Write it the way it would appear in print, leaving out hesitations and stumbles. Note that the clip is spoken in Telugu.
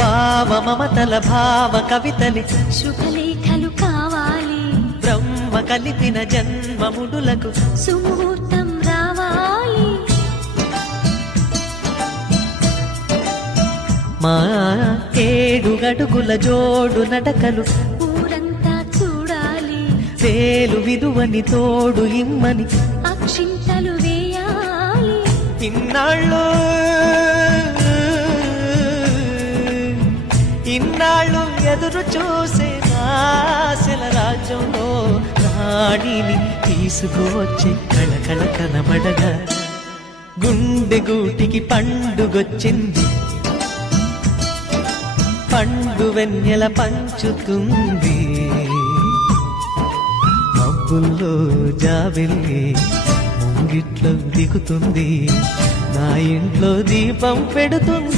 భావ మమతల భావ కవితలి శుభలేఖలు కావాలి, బ్రహ్మ కలిపిన జన్మముడులకు సుముహూర్తం రావాలి. మా 7 అడుగుల జోడు నడకలు ఊరంతా చూడాలి, వేలు విలువని తోడు ఇమ్మని అక్షింతలు వేయాలి. ఇన్నాళ్ళు ఎదురు చూసే ఆశల రాజ్యంలో రాణిని తీసుకువచ్చే కళకళ కనబడగా గుండె గూటికి పండుగొచ్చింది, పండు వెన్నెల పంచుతుంది. మబ్బుల్లో జాబిల్లి ముంగిట్లో దిగుతుంది, నా ఇంట్లో దీపం పెడుతుంది.